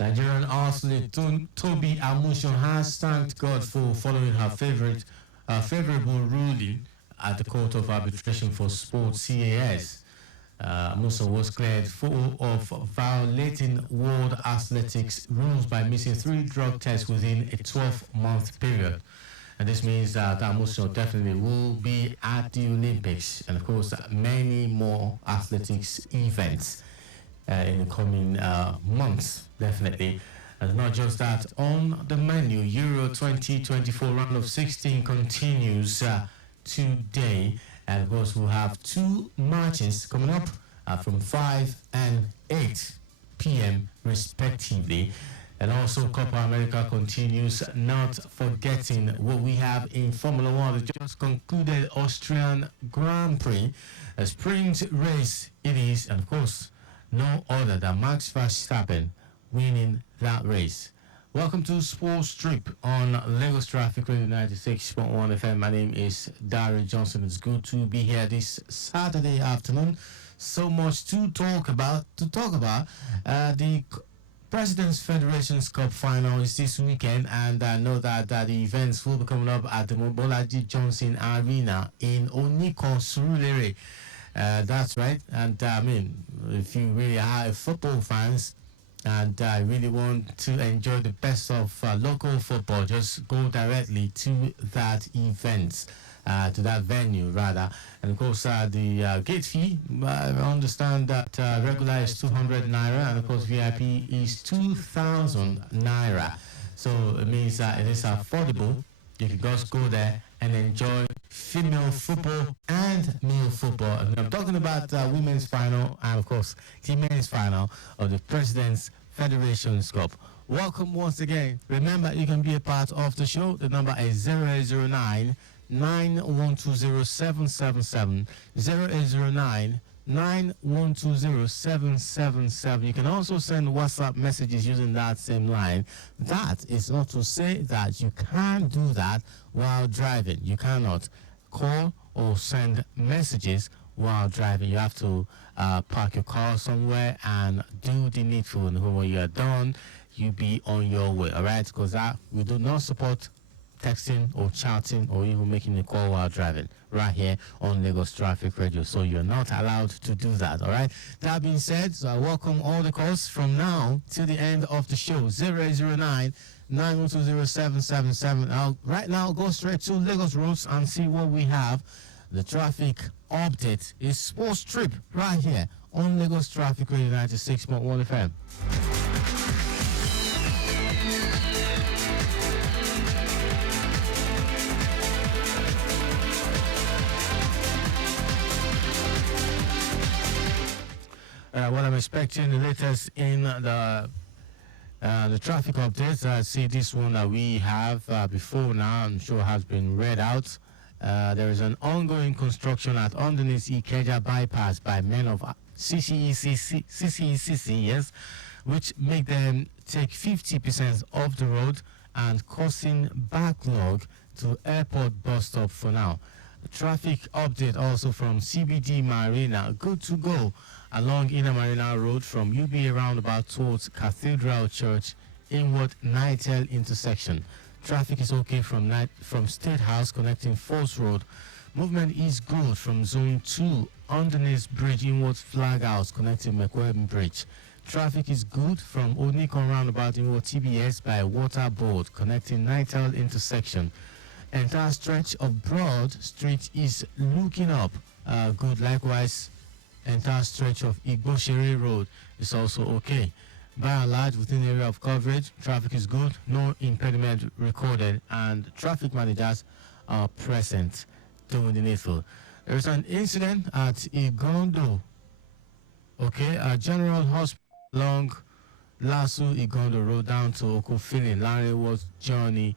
Nigerian athlete Toby Amushon has thanked God for following her favorable ruling at the Court of Arbitration for Sport (CAS). Amushon was cleared of violating World Athletics rules by missing 3 drug tests within a 12-month period. And this means that Amushon definitely will be at the Olympics and, of course, many more athletics events in the coming months, definitely. And not just that, on the menu, Euro 2024 round of 16 continues today. And of course, we'll have 2 matches coming up from 5 and 8 p.m. respectively. And also, Copa America continues, not forgetting what we have in Formula One. The just concluded Austrian Grand Prix, a sprint race it is, and of course, no other than Max Verstappen winning that race. Welcome to Sports Trip on Lagos Traffic Radio 96.1 FM. My name is Darren Johnson. It's good to be here this Saturday afternoon. So much to talk about. The President's Federations Cup final is this weekend, and I know that the events will be coming up at the Mobolaji Johnson Arena in Oniko, Surulere. That's right. And I mean, if you really are football fans and really want to enjoy the best of local football, just go directly to that event, to that venue rather. And of course, the gate fee, I understand that regular is 200 naira, and of course VIP is 2,000 naira. So it means that it is affordable. You can just go there and enjoy female football and male football. And I'm talking about women's final and, of course, the men's final of the President's Federations Cup. Welcome once again. Remember, you can be a part of the show. The number is 0809 9120777, 0809 9120777. You can also send WhatsApp messages using that same line. That is not to say that you can't do that while driving. You cannot call or send messages while driving. You have to park your car somewhere and do the needful. And when you are done, you be on your way. All right? Because we do not support texting or chatting or even making a call while driving right here on Lagos Traffic Radio. So you're not allowed to do that. All right. That being said, so I welcome all the calls from now till the end of the show. 0809 9120777. I'll right now go straight to Lagos roads and see what we have. The traffic update is Sports Trip right here on Lagos Traffic Radio 96.1 FM. What I'm expecting the latest in the traffic updates. I see this one that we have before now. I'm sure has been read out. There is an ongoing construction at underneath Ikeja bypass by men of CCECC, yes, which make them take 50% off the road and causing backlog to airport bus stop for now. Traffic update also from CBD Marina. Good to go along Inner Marina Road from UBA roundabout towards Cathedral Church inward Nightel intersection. Traffic is okay from State House connecting Falls Road. Movement is good from Zone 2 underneath Bridge inward Flag House connecting McWebben Bridge. Traffic is good from Onikon roundabout inward TBS by Waterboard connecting Nightel intersection. Entire stretch of Broad Street is looking up. Good. Likewise, entire stretch of Igboshere Road is also okay. By and large, within the area of coverage, traffic is good. No impediment recorded, and traffic managers are present doing the needful. There is an incident at Igondo. Okay, at General Hospital along Lasso Igondo Road down to Okofili. Larry was journey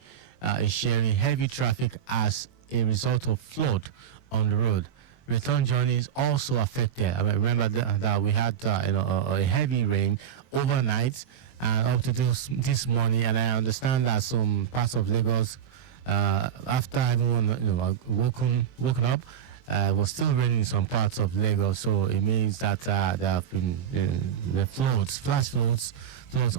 is sharing heavy traffic as a result of flood on the road. Return journey is also affected. I remember that we had a heavy rain overnight and up to this morning, and I understand that some parts of Lagos, after everyone woken up, was still raining in some parts of Lagos, so it means that there have been the floats, flash floats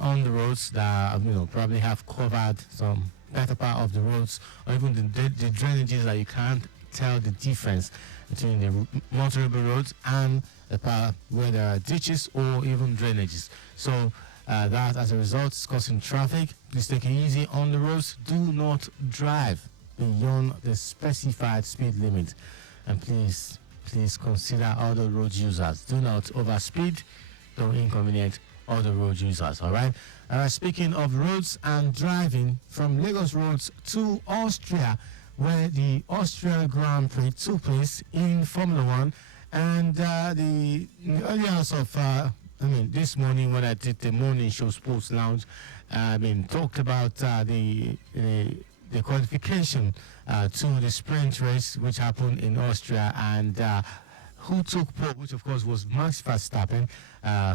on the roads that probably have covered some better part of the roads, or even the drainages that you can't tell the difference between the motorable roads and the part where there are ditches or even drainages. So that, as a result, is causing traffic. Please take it easy on the roads. Do not drive beyond the specified speed limit, and please consider other road users. Do not overspeed. Don't inconvenience other road users. All right. Speaking of roads and driving, from Lagos roads to Austria, where the Austria Grand Prix took place in Formula One, and the early hours of this morning when I did the morning show Sports Lounge, talked about the qualification to the sprint race which happened in Austria, and who took pole, which of course was Max Verstappen,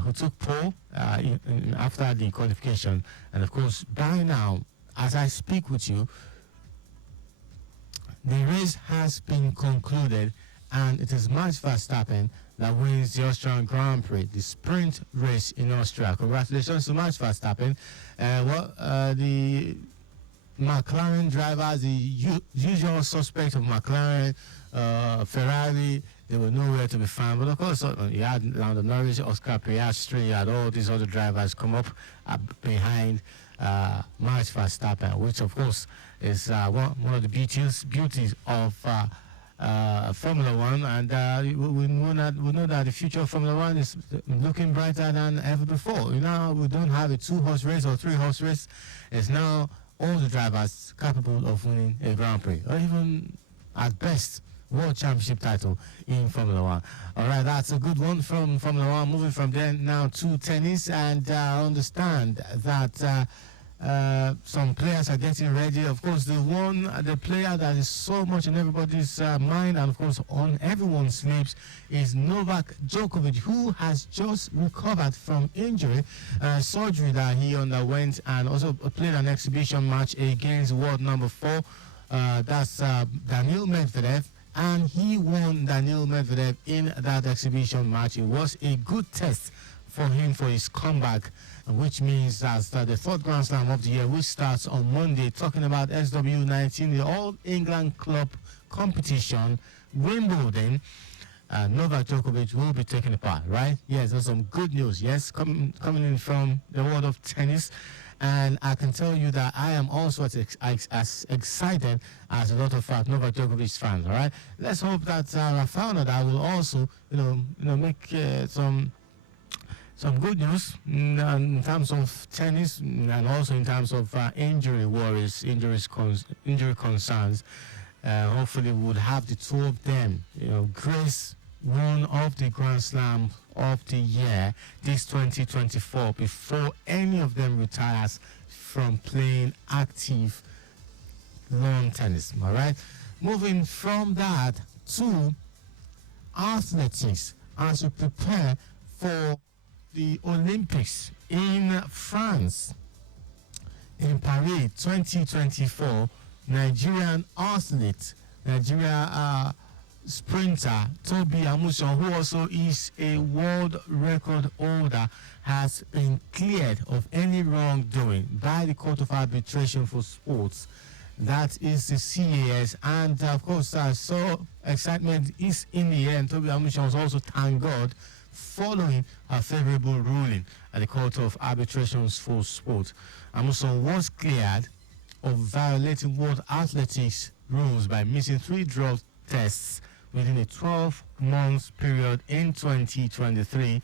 who took pole after the qualification. And of course, by now, as I speak with you, the race has been concluded, and it is Max Verstappen that wins the Austrian Grand Prix, the sprint race in Austria. Congratulations to Max Verstappen. The McLaren drivers, the usual suspects of McLaren, Ferrari, they were nowhere to be found. But of course, you had Lando Norris, Oscar Piastri, you had all these other drivers come up behind Max Verstappen, which of course is one of the beauties of Formula One, and we know that the future of Formula One is looking brighter than ever before. We don't have a 2-horse race or 3-horse race. It's now all the drivers capable of winning a Grand Prix, or even at best World Championship title in Formula One. All right, that's a good one from Formula One. Moving from there now to tennis, and I understand that some players are getting ready. Of course, the player that is so much in everybody's mind, and of course on everyone's lips, is Novak Djokovic, who has just recovered from surgery that he underwent, and also played an exhibition match against world number 4. That's Daniil Medvedev, and he won Daniil Medvedev in that exhibition match. It was a good test for him for his comeback, which means that the 4th Grand Slam of the year, which starts on Monday, talking about SW19, the All England Club competition, Wimbledon. Novak Djokovic will be taking part, right? Yes, there's some good news, yes, coming in from the world of tennis. And I can tell you that I am also as excited as a lot of Novak Djokovic fans, all right? Let's hope that Rafael Nadal will also, make some good news in terms of tennis, and also in terms of injury worries, injury concerns. Hopefully we would have the two of them, grace one of the Grand Slam of the year, this 2024, before any of them retires from playing active lawn tennis. All right. Moving from that to athletics, as we prepare for the Olympics in France, in Paris 2024, Nigerian sprinter Toby Amusan, who also is a world record holder, has been cleared of any wrongdoing by the Court of Arbitration for Sports. That is the CAS, and of course, so excitement is in the air. And Toby Amusan was also, thank God, following a favorable ruling at the Court of Arbitrations for Sport. Amusan was cleared of violating World Athletics rules by missing 3 drug tests within a 12-month period in 2023.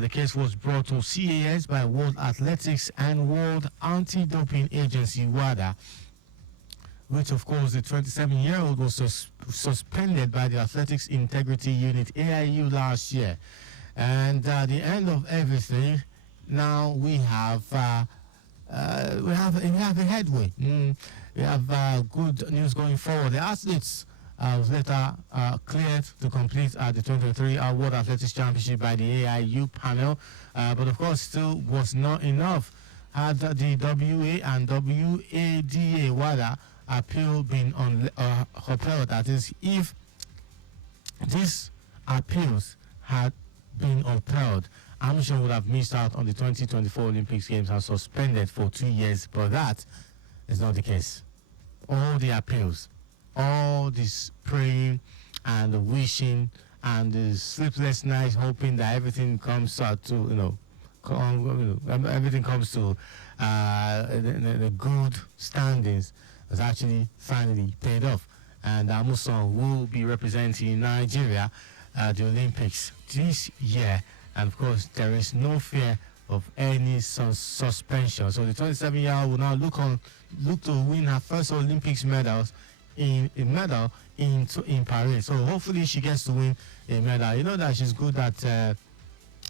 The case was brought to CAS by World Athletics and World Anti-Doping Agency, WADA, which of course the 27-year-old was suspended by the Athletics Integrity Unit, AIU, last year. And at the end of everything, now we have a headway. We have good news going forward. The athletes was later cleared to complete the 2023 World Athletics Championship by the AIU panel, but of course still was not enough. Had the WA and WADA appeal been upheld, that is, if these appeals had been upheld, Amushon would have missed out on the 2024 Olympics Games and suspended for 2 years, but that is not the case. All the appeals, all this praying and the wishing and the sleepless nights hoping that everything comes out to, everything comes to the good standings has actually finally paid off. And Amuson will be representing Nigeria at the Olympics this year. And of course, there is no fear of any suspension. So the 27-year-old will now look to win her first Olympics medals in Paris. So hopefully she gets to win a medal. You know that she's good at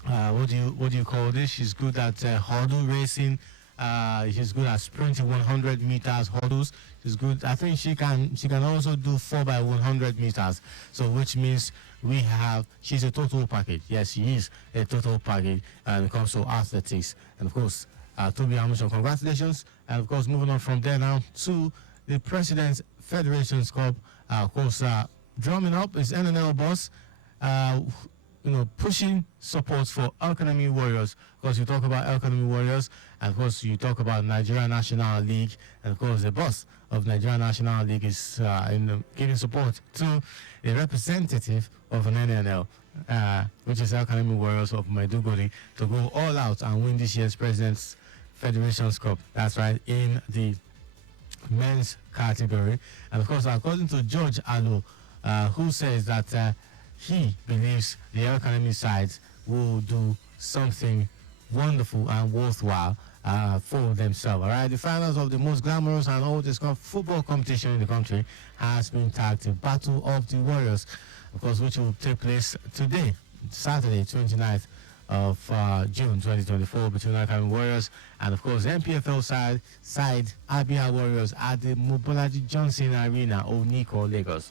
what do you call this? She's good at hurdle racing. She's good at sprinting 100 meters hurdles. She's good. I think she can also do 4x100 meters. So which means she's a total package. Yes, she is a total package when it comes to athletics. And of course, Toby Amushon, congratulations. And of course, moving on from there now to the President's Federations Cup. Of course, drumming up is NNL boss. Pushing support for Economy Warriors. Of course, you talk about Economy Warriors, and of course, you talk about Nigeria National League, and of course, the boss of Nigeria National League is giving support to a representative of an NNL, which is Economy Warriors of Maiduguri, to go all out and win this year's President's Federations Cup. That's right, in the men's category. And of course, according to George Alo, who says that he believes the Academy sides will do something wonderful and worthwhile for themselves. All right, the finals of the most glamorous and oldest football competition in the country has been tagged to Battle of the Warriors, of course, which will take place today, Saturday, 29th of June 2024, between Academy Warriors and, of course, MPFL side Abia Warriors at the Mobolaji Johnson Arena, Oniko, Lagos.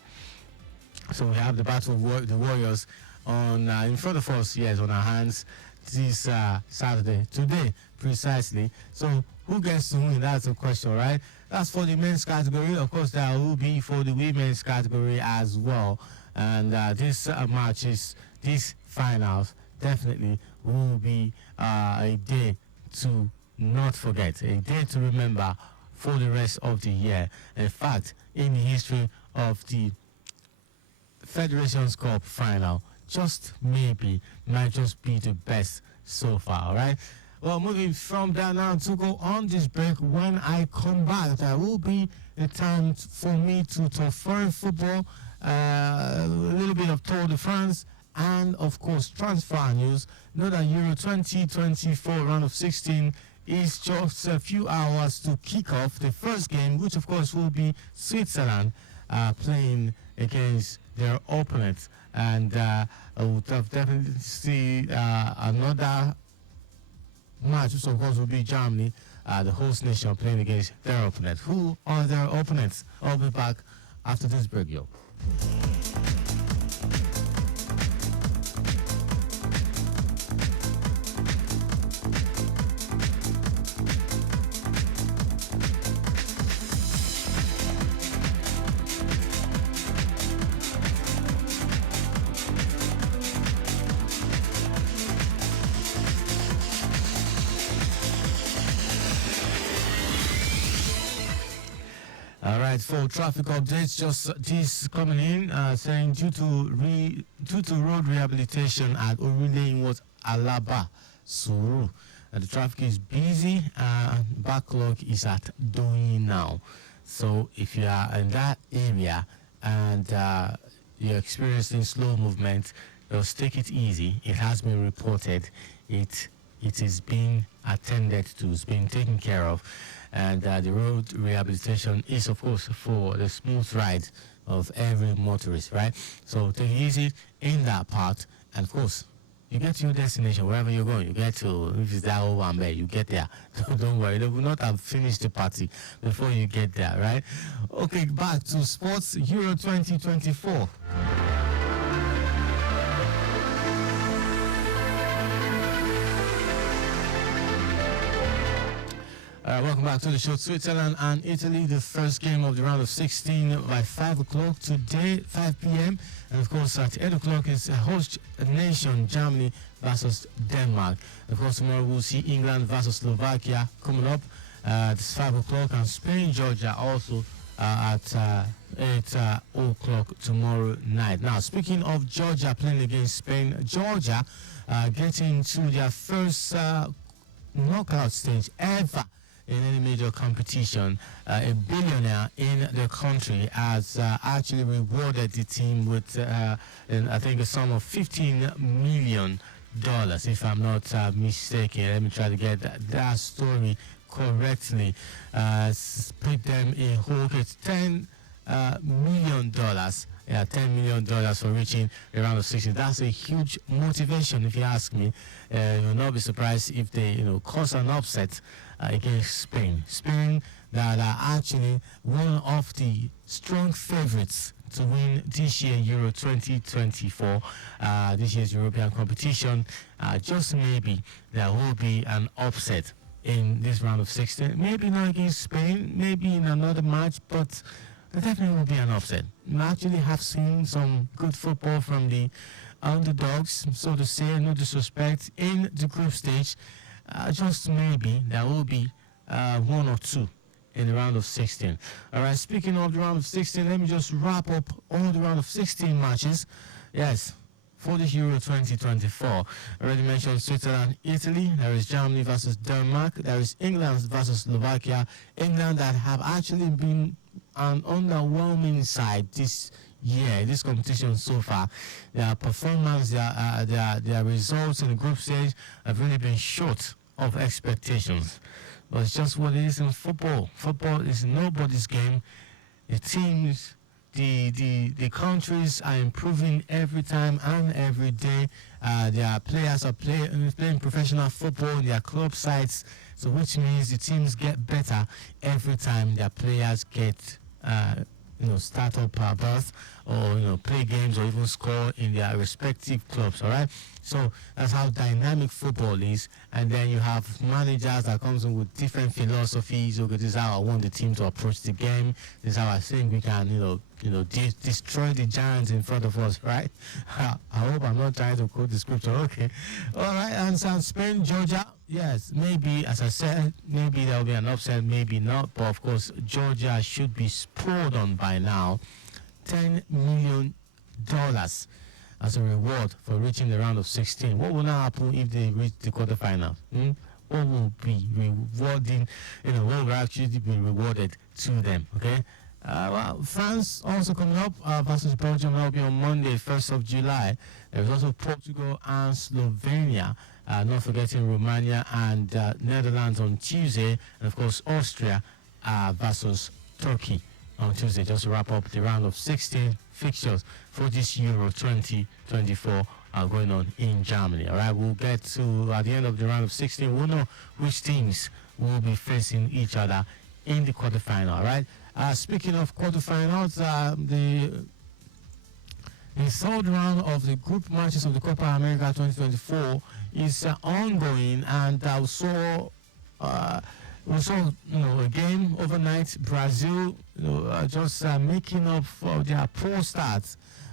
So we have the Battle of the Warriors on in front of us, yes, on our hands this Saturday, today, precisely. So who gets to win? That's the question, right? That's for the men's category. Of course, there will be for the women's category as well. And this matches, these finals, definitely will be a day to not forget, a day to remember for the rest of the year. In fact, in the history of the Federations Cup final, might just be the best so far. All right. Well, moving from there now to go on this break. When I come back, there will be a time for me to talk foreign football, a little bit of Tour de France, and of course transfer news. Know that Euro 2024 round of 16 is just a few hours to kick off the first game, which of course will be Switzerland playing against their opponents, and I would have definitely see another match, which of course will be Germany, the host nation, playing against their opponent. Who are their opponents? I'll be back after this break, yo. All right, for traffic updates, just this coming in, saying due to road rehabilitation at Orile was Alaba, Suru. The traffic is busy, backlog is at Doyin now. So if you are in that area and you're experiencing slow movement, just take it easy. It has been reported. It is being attended to, it's being taken care of. And the road rehabilitation is, of course, for the smooth ride of every motorist, right? So take it easy in that part. And, of course, you get to your destination, wherever you're going. You get to, if it's that old one, you get there. So don't worry. They will not have finished the party before you get there, right? Okay, back to sports. Euro 2024. Welcome back to the show. Switzerland and Italy, the first game of the round of 16 by 5 o'clock today, 5 p.m. And of course, at 8 o'clock is a host nation, Germany versus Denmark. And of course, tomorrow we'll see England versus Slovakia coming up. It's 5 o'clock, and Spain, Georgia also at 8 o'clock tomorrow night. Now, speaking of Georgia playing against Spain, Georgia getting to their first knockout stage ever in any major competition. A billionaire in the country has actually rewarded the team with, I think, a sum of $15 million, if I'm not mistaken. Let me try to get that story correctly. Split them in whole. It's $10 million. Yeah, $10 million for reaching a round of 16. That's a huge motivation, if you ask me. You'll not be surprised if they, cause an upset against Spain. Spain that are actually one of the strong favorites to win this year Euro 2024, this year's European competition. Just maybe there will be an upset in this round of 16. Maybe not against Spain, maybe in another match, but there definitely will be an upset. We actually have seen some good football from the underdogs, so to say, no disrespect, in the group stage. Just maybe there will be one or two in the round of 16. All right, speaking of the round of 16, let me just wrap up all the round of 16 matches. Yes, for this Euro 2024. I already mentioned Switzerland, Italy. There is Germany versus Denmark. There is England versus Slovakia. England that have actually been an underwhelming side this year, this competition so far. Their performance, their results in the group stage have really been short of expectations. But it's just what it is in football. Football is nobody's game. The teams, the countries are improving every time and every day. Their players are playing professional football in their club sides, so which means the teams get better every time their players get start up birth, or play games, or even score in their respective clubs. All right, so that's how dynamic football is. And then you have managers that comes in with different philosophies. Okay, this is how I want the team to approach the game. This is how I think we can destroy the giants in front of us, right? I hope I'm not trying to quote the scripture. Okay, all right. And Spain, Georgia. Yes, maybe, as I said, maybe there will be an upset, maybe not. But of course, Georgia should be spoiled on by now. $10 million as a reward for reaching the round of 16. What will now happen if they reach the quarterfinals? What will be rewarding? What will actually be rewarded to them? Okay. France also coming up versus Belgium. That will be on Monday, 1st of July. There's also Portugal and Slovenia. Not forgetting Romania and Netherlands on Tuesday. And of course, Austria versus Turkey on Tuesday. Just to wrap up the round of 16 fixtures for this Euro 2024 going on in Germany. All right, we'll get to, at the end of the round of 16, we'll know which teams will be facing each other in the quarterfinal. All right. Speaking of quarterfinals, the third round of the group matches of the Copa America 2024 is ongoing, and we saw a game overnight. Brazil, just making up for their poor start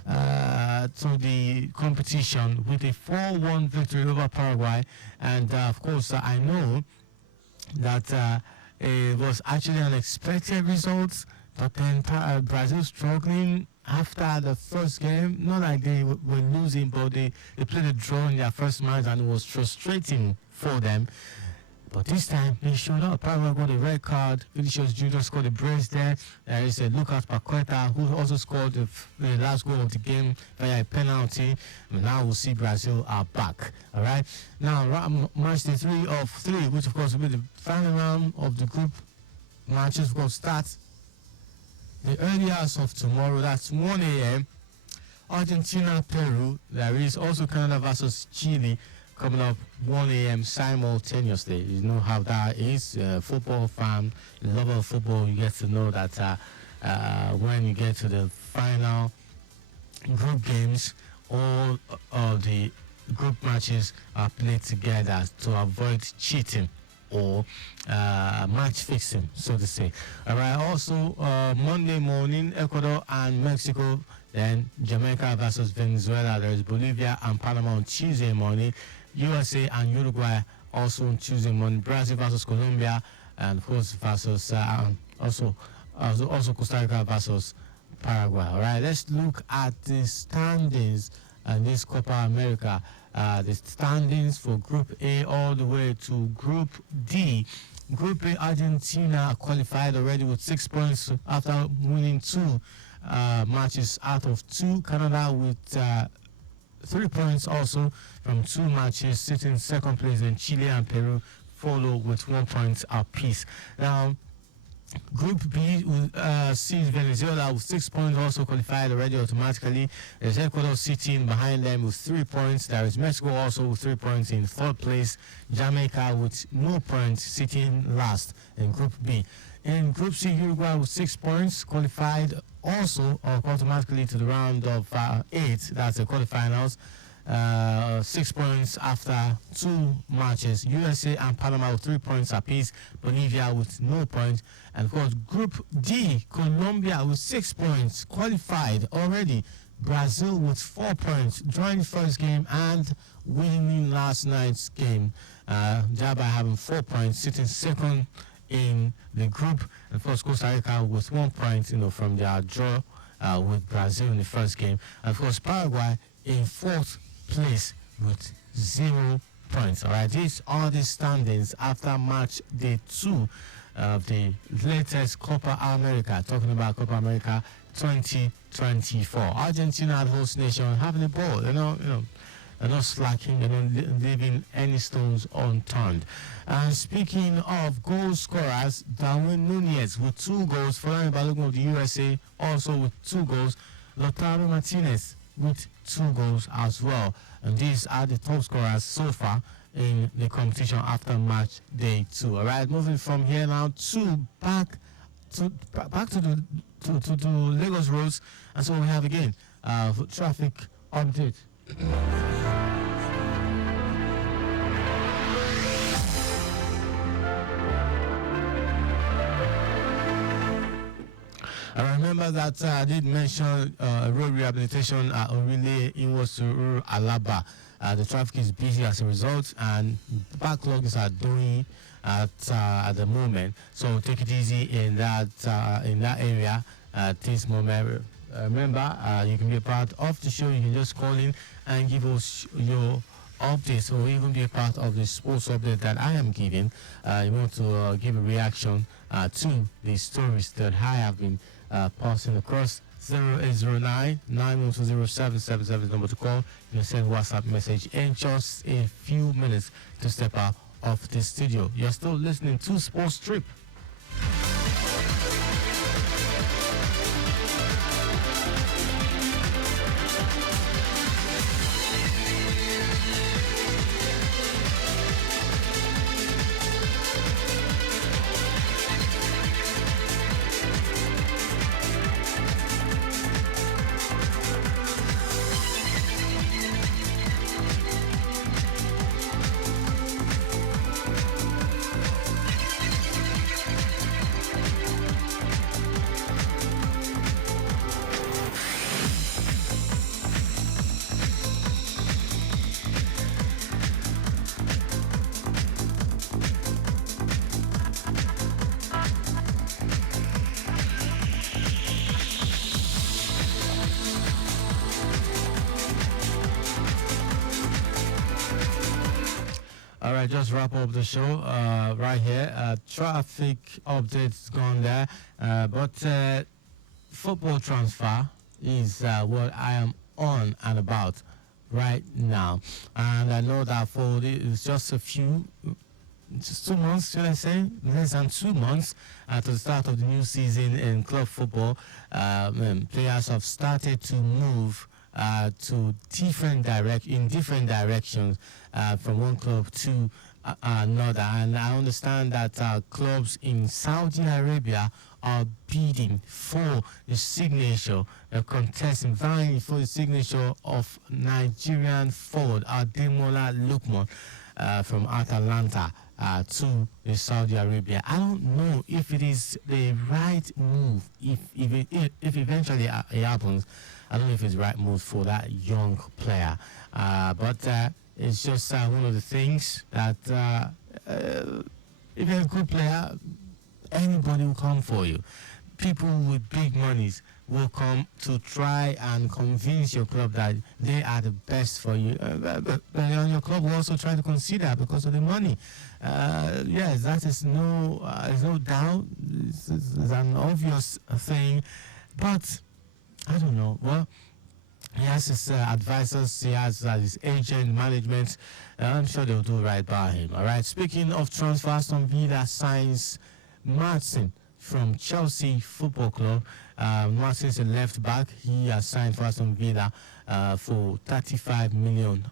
to the competition with a 4-1 victory over Paraguay, and of course I know that. It was actually an unexpected result, but then Brazil struggling after the first game. Not like they were losing, but they played a draw in their first match, and it was frustrating for them. But this time they showed up. Paraguay got a red card. Vinicius Junior scored a brace there. There is a Lucas Paqueta who also scored the last goal of the game via a penalty. And now we'll see Brazil are back. All right. Now match day 3 of 3, which of course will be the final round of the group matches. Will start the early hours of tomorrow. That's 1 a.m. Argentina, Peru. There is also Canada versus Chile coming up 1 a.m. simultaneously. You know how that is. Football fan, lover of football, you get to know that when you get to the final group games, all of the group matches are played together to avoid cheating or match fixing, so to say. All right. Also, Monday morning, Ecuador and Mexico. Then Jamaica versus Venezuela. There is Bolivia and Panama on Tuesday morning. USA and Uruguay also on Tuesday morning. Brazil versus Colombia, and of course versus also Costa Rica versus Paraguay. All right, let's look at the standings and this Copa America. The standings for Group A all the way to Group D. Group A, Argentina qualified already with 6 points after winning two matches out of two. Canada with 3 points also from two matches, sitting second place. And Chile and Peru follow with 1 point apiece. Now, Group B sees Venezuela with 6 points, also qualified already automatically. There's Ecuador sitting behind them with 3 points. There is Mexico also with 3 points in third place. Jamaica with no points, sitting last in Group B. In Group C, Uruguay with 6 points, qualified also automatically to the round of 8. That's the quarterfinals. 6 points after two matches. USA and Panama with 3 points apiece. Bolivia with no points. And of course, Group D, Colombia with 6 points, qualified already. Brazil with 4 points, drawing the first game and winning last night's game. Thereby having 4 points, sitting second in the group. And of course, Costa Rica with 1 point, from their draw with Brazil in the first game. And of course, Paraguay in fourth place with 0 points. All right, these are the standings after match day 2 of the latest Copa America. Talking about Copa America 2024. Argentina, the host nation, having the ball. They're not slacking. They're not leaving any stones unturned. And speaking of goal scorers, Darwin Nunez with 2 goals. Florian Balogun of the USA also with 2 goals. Lautaro Martinez with 2 goals as well. And these are the top scorers so far in the competition after match day 2. All right, moving from here now to back to the Lagos roads, and so we have again traffic update. I remember that I did mention road rehabilitation at Orile Inwosu Alaba. The traffic is busy as a result, and backlogs are doing at the moment. So take it easy in that area at this moment. Remember, you can be a part of the show. You can just call in and give us your updates, or even be a part of the sports update that I am giving. You want to give a reaction to the stories that I have been passing across. 0809 9120777 is the number to call. You can send WhatsApp message in just a few minutes to step out of the studio. You're still listening to Sports Trip. All right, just wrap up the show right here. Traffic updates gone there, but football transfer is what I am on and about right now. And I know that for it's just 2 months, should I say, less than 2 months to the start of the new season in club football. Players have started to move to different directions from one club to another. And I understand that clubs in Saudi Arabia are bidding for the signature, vying for the signature of Nigerian forward Ademola Lookman from Atalanta. to the Saudi Arabia. I don't know if it is the right move. If eventually it happens, I don't know if it's the right move for that young player. But it's just one of the things that if you're a good player, anybody will come for you. People with big monies will come to try and convince your club that they are the best for you. But your club will also try to consider because of the money. Yes, that is there's no doubt. It's an obvious thing. But I don't know. Well, he has his advisors, he has his agent, management. I'm sure they'll do right by him. All right. Speaking of transfer, Aston Villa signs Martin from Chelsea Football Club. Martin is a left back. He has signed for Aston Villa for £35 million.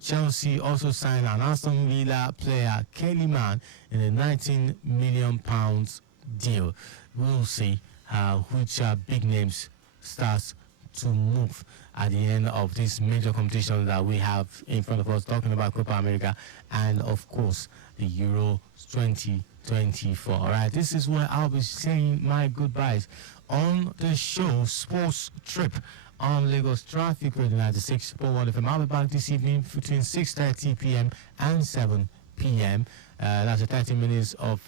Chelsea also signed an Aston Villa player, Kelly Mann, in a £19 million deal. We'll see which big names starts to move at the end of this major competition that we have in front of us, talking about Copa America and, of course, the Euro 2024. All right, this is where I'll be saying my goodbyes on the show Sports Trip on Lagos Traffic Radio 96.1 FM. I'll be back this evening between 6:30 p.m. and 7 p.m. That's a 30 minutes of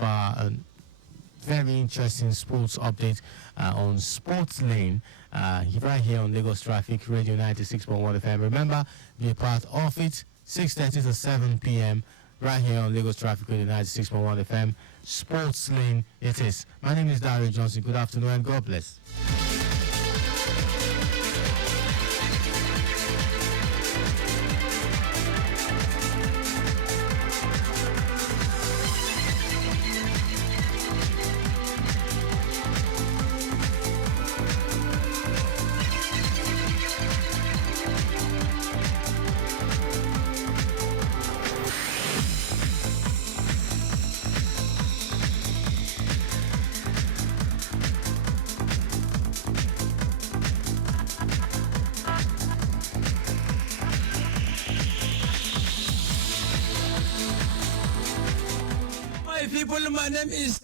very interesting sports update on Sports Lane right here on Lagos Traffic Radio 96.1 FM. Remember, be a part of it, 6:30 to 7 p.m. right here on Lagos Traffic Radio 96.1 FM. Sports Lane it is. My name is Dario Johnson. Good afternoon and God bless. People, my name is